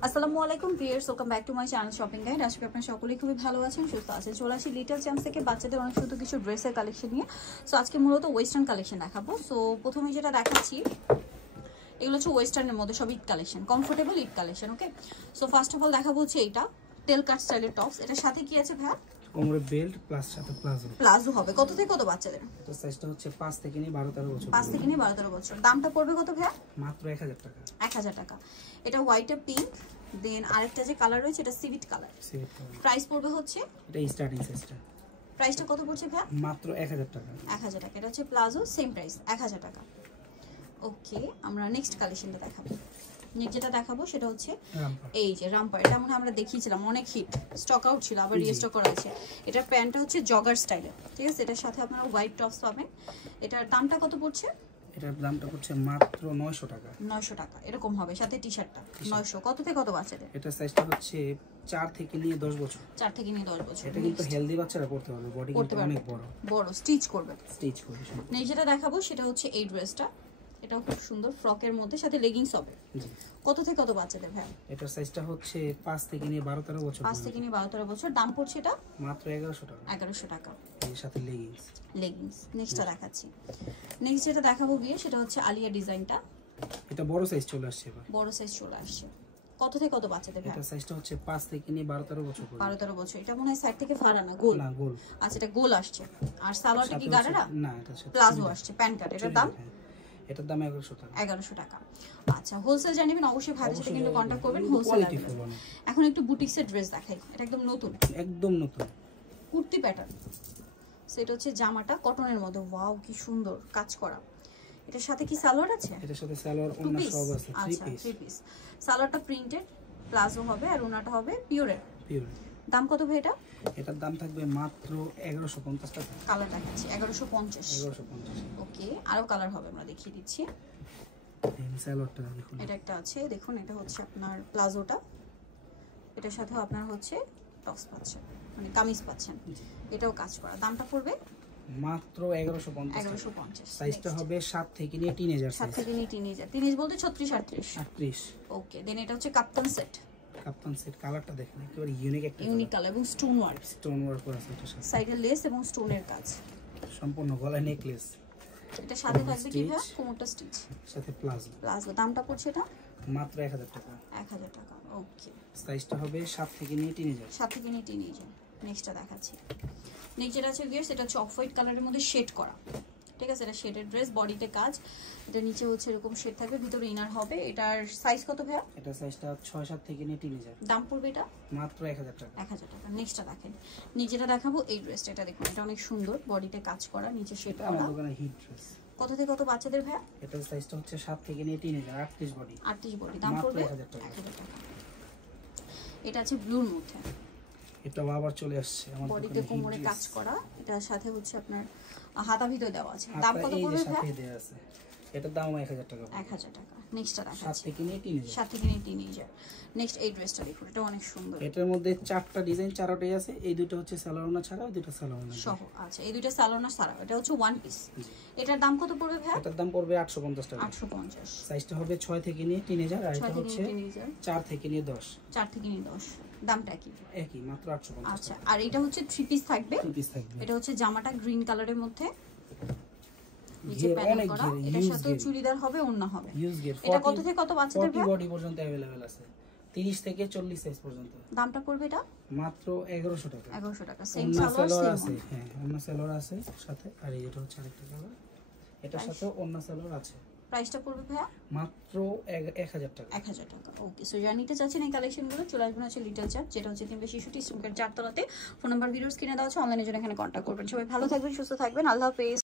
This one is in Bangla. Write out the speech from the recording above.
আসসালামু আলাইকুম viewers, welcome back to my channel shopping guide. আজকে আপনারা সকলেই খুবই ভালো আছেন, সুস্থ আছেন। চলে আসি লিটল চ্যাম্পস থেকে বাচ্চাদের অনেক সুন্দর কিছু ড্রেসের কালেকশন নিয়ে। সো আজকে মূলত ওয়েস্টার্ন কালেকশন দেখাবো। সো প্রথমে যেটা দেখাচ্ছি এগুলো হচ্ছে ওয়েস্টার্নের মধ্যে সব Eid collection, comfortable Eid collection. Okay, so first of all দেখাবো হচ্ছে এইটা টেল কাট স্টাইলের টপস। এটার সাথে কি আছে ভাই? কোমরে বেল্ট প্লাস সাথে প্লাজো হবে। কত থেকে কত বাচ্চাদের? তো সাইজটা হচ্ছে 5 থেকে নিয়ে 12-13 বছর। 5 থেকে নিয়ে 12-13 বছর। দামটা পড়বে কত ভাই? মাত্র 1000 টাকা। 1000 টাকা। এটা হোয়াইট আর পিঙ্ক, দেন আরেকটা যে কালার রয়েছে এটা সিভিট কালার। প্রাইস পড়বে হচ্ছে, এটা স্টার্টিং সাইজটা। প্রাইসটা কত পড়ছে ভাই? মাত্র 1000 টাকা। 1000 টাকা। এটা হচ্ছে প্লাজো, সেম প্রাইস 1000 টাকা। ওকে, আমরা নেক্সট কালেকশনটা দেখাবো। নেক্সট যেটা দেখাবো সেটা হচ্ছে এই যে রামপার। এটা মনে আমরা দেখিয়েছিলাম, অনেক হিট, স্টক আউট ছিল, আবার রিস্টক করা আছে। এটার প্যান্টটা হচ্ছে জগার স্টাইলের, ঠিক আছে। এটার সাথে আপনারা হোয়াইট টপস পাবেন। এটার দামটা কত পড়ছে? এটার দামটা পড়ছে মাত্র 900 টাকা। 900 টাকা এরকম হবে, সাথে টি-শার্টটা 900। কত থেকে কত বাচ্চাদের? এটা সাইজটা হচ্ছে 4 থেকে নিয়ে 10 বছর। 4 থেকে নিয়ে 10 বছর। এটা কিন্তু হেলদি বাচ্চারা পড়তে পারবে, বডি কিন্তু অনেক বড় বড়, স্টিচ করবে। স্টিচ করবে। নেক্সট যেটা দেখাবো সেটা হচ্ছে এই ড্রেসটা। এটাও খুব সুন্দর, ফ্রকের মধ্যে সাথে লেগিংস হবে। জি। কত থেকে কত বাচ্চাদের ভাই? এটার সাইজটা হচ্ছে 5 থেকে নিয়ে 12-13 বছর। 5 থেকে নিয়ে 12-13 বছর। দাম পড়ছে এটা মাত্র 1100 টাকা। 1100 টাকা। এর সাথে লেগিংস। নেক্সটটা দেখাচ্ছি। নেক্সট যেটা দেখাবো গিয়ে সেটা হচ্ছে আলিয়া ডিজাইনটা। এটা বড় সাইজ চলে আসছে এবার। বড় সাইজ চলে আসছে। কত থেকে কত বাচ্চাদের ভাই? এটা সাইজটা হচ্ছে 5 থেকে নিয়ে 12-13 বছর। 12-13 বছর। এটা মনে হয় সাইড থেকে ফাড়া না, গোল। না, গোল। আচ্ছা, এটা গোল আসছে। আর সালোয়ারটা কি গাড়ারা? না, এটা প্লাজো আসছে, প্যান্ট কাট। এটার দাম? এটার দাম 1100 টাকা। 1100 টাকা। আচ্ছা, হোলসেল জানিবেন অবশ্যই, ভাইদের সাথে কিন্তু কন্টাক্ট করবেন হোলসেল। এখন একটু বুটিক্সের ড্রেস দেখাই। এটা একদম নতুন, একদম নতুন কুর্তি প্যাটার্ন। সেটা হচ্ছে জামাটা কটনের মধ্যে, ওয়াও কি সুন্দর কাজ করা। এটার সাথে কি সালোয়ার আছে? এটার সাথে সালোয়ার ওন্না সব আছে। 3 পিস। সালোয়ারটা প্রিন্টেড, প্লাজো হবে, আর ওন্নাটা হবে পিওরের। পিওর। দাম কত ভাই এটা? এটার দাম থাকবে মাত্র 1150 টাকা। কালার দেখাচ্ছি 1150। 1150। ওকে, আরো কালার হবে, আমরা দেখিয়ে দিচ্ছি। এই সালোয়ারটা দেখুন। এটা একটা আছে, দেখুন। এটা হচ্ছে আপনার প্লাজোটা, এটার সাথেও আপনার হচ্ছে টপস পাচ্ছেন, মানে কামিজ পাচ্ছেন। এটাও কাজ করা। দামটা পড়বে মাত্র 1150। 1150। সাইজটা হবে 7 থেকে নিয়ে টিনেজার। 7 থেকে নিয়ে টিনেজার। টিনেজ বলতে 36 38। 38। ওকে, দেন এটা হচ্ছে কাপ্তান সেট। কাপ্তান সেট। কালারটা দেখুন, একেবারে ইউনিক একটা ইউনিক কালার এবং স্টোন ওয়ার্ক। স্টোন ওয়ার্ক করা আছে এটার সাথে। সাইডে লেস এবং স্টোনের কাজ। সম্পূর্ণ গলায় নেকলেস। এটা সাথে থাকবে কি ভাই? কোমরটা স্টিচ সাথে প্লাজো। প্লাজো। দামটা পড়ছে এটা মাত্র 1000 টাকা। 1000 টাকা। ওকে, সাইজটা হবে 7 থেকে নিয়ে টিনেজার। 7 থেকে নিয়ে টিনেজার। নেক্সটটা দেখাচ্ছি। নেক্সট যেটা আছে ভিউয়ার্স, এটা হচ্ছে অফ হোয়াইট কালারের মধ্যে শেড করা, ঠিক আছে। এটা শেডের ড্রেস, বডিতে কাজ। এটা নিচে হচ্ছে এরকম শেড থাকবে, ভিতরে ইনার হবে। এটার সাইজ কত ভাইয়া? এটা সাইজটা 6-7 থেকে নিয়ে টিনেজার। দাম পড়বে এটা মাত্র 1000 টাকা। 1000 টাকা। নেক্সটটা দেখেন। নিচেটা দেখাবো এই ড্রেসটা। এটা দেখুন, এটা অনেক সুন্দর, বডিতে কাজ করা, নিচে শেড করা। আমার দোকানে হিট ড্রেস। কত থেকে কত বাচ্চাদের ভাইয়া? এটার সাইজটা হচ্ছে 7 থেকে নিয়ে টিনেজার। 38 বডি। 38 বডি। দাম পড়বে 1000 টাকা। এটা আছে ব্লুর মধ্যে। এটা আবার চলে আসছে আমার বডিতে কোমরে কাজ করা। এটার সাথে হচ্ছে আপনার হাতা ভিতরে দেওয়া আছে। দাম কত পড়বে ভাই? সাথে দেয়া আছে। এটার দাম 1000 টাকা। 1000 টাকা। নেক্সটটা দেখাচ্ছি। 7 থেকে নিয়ে টিনেজার। 7 থেকে নিয়ে টিনেজার। নেক্সট এই ড্রেসটা দেখুন, এটা অনেক সুন্দর। এটার মধ্যে 4টা ডিজাইন, 4টাই আছে। এই দুটো হচ্ছে সালোয়ারনা ছাড়া, ওই দুটো সালোয়ারনা সহ। আচ্ছা, এই দুইটা সালোনা সারা। এটা হচ্ছে ওয়ান পিস। এটার দাম কত পড়বে ভাই? এটার দাম পড়বে 850 টাকা। 850। সাইজটা হবে 6 থেকে নিয়ে টিনেজার, আর এটা হচ্ছে 4 থেকে নিয়ে 10। 4 থেকে নিয়ে 10। দামটা কি? একই, মাত্র 850। আচ্ছা, আর এটা হচ্ছে 3 পিস থাকবে। 3 পিস থাকবে। এটা হচ্ছে জামাটা গ্রিন কালারের মধ্যে, নিচে প্যানেল করা। এটার সাথে চুড়িদার হবে, ওন্না হবে। এটা কত থেকে কত বাচ্চাদের ভাই? 40 বডি পর্যন্ত अवेलेबल আছে। 30 থেকে 40 সাইজ পর্যন্ত। দামটা পড়বে এটা মাত্র 1100 টাকা। 1100 টাকা। সেম সালোয়ার আছে। হ্যাঁ, ওন্না সালোয়ার আছে সাথে। আর এটা হচ্ছে আরেকটা কালার, এটার সাথে ওন্না সালোয়ার আছে। প্রাইসটা পড়বে ভাইয়া মাত্র 1000 টাকা। 1000 টাকা। ওকে, সো যারা নিতে চাচ্ছেন এই কালেকশনগুলো, চলে আসবেন হচ্ছে লিটল চ্যাম্প, যেটা হচ্ছে 365 স্ট্রিটের 4 তলাতে। ফোন নাম্বার ভিডিওস কিনে দেওয়া আছে, অনলাইনে জন্য এখানে কন্ট্যাক্ট করবেন। সবাই ভালো থাকবেন, সুস্থ থাকবেন। আল্লাহ হাফেজ।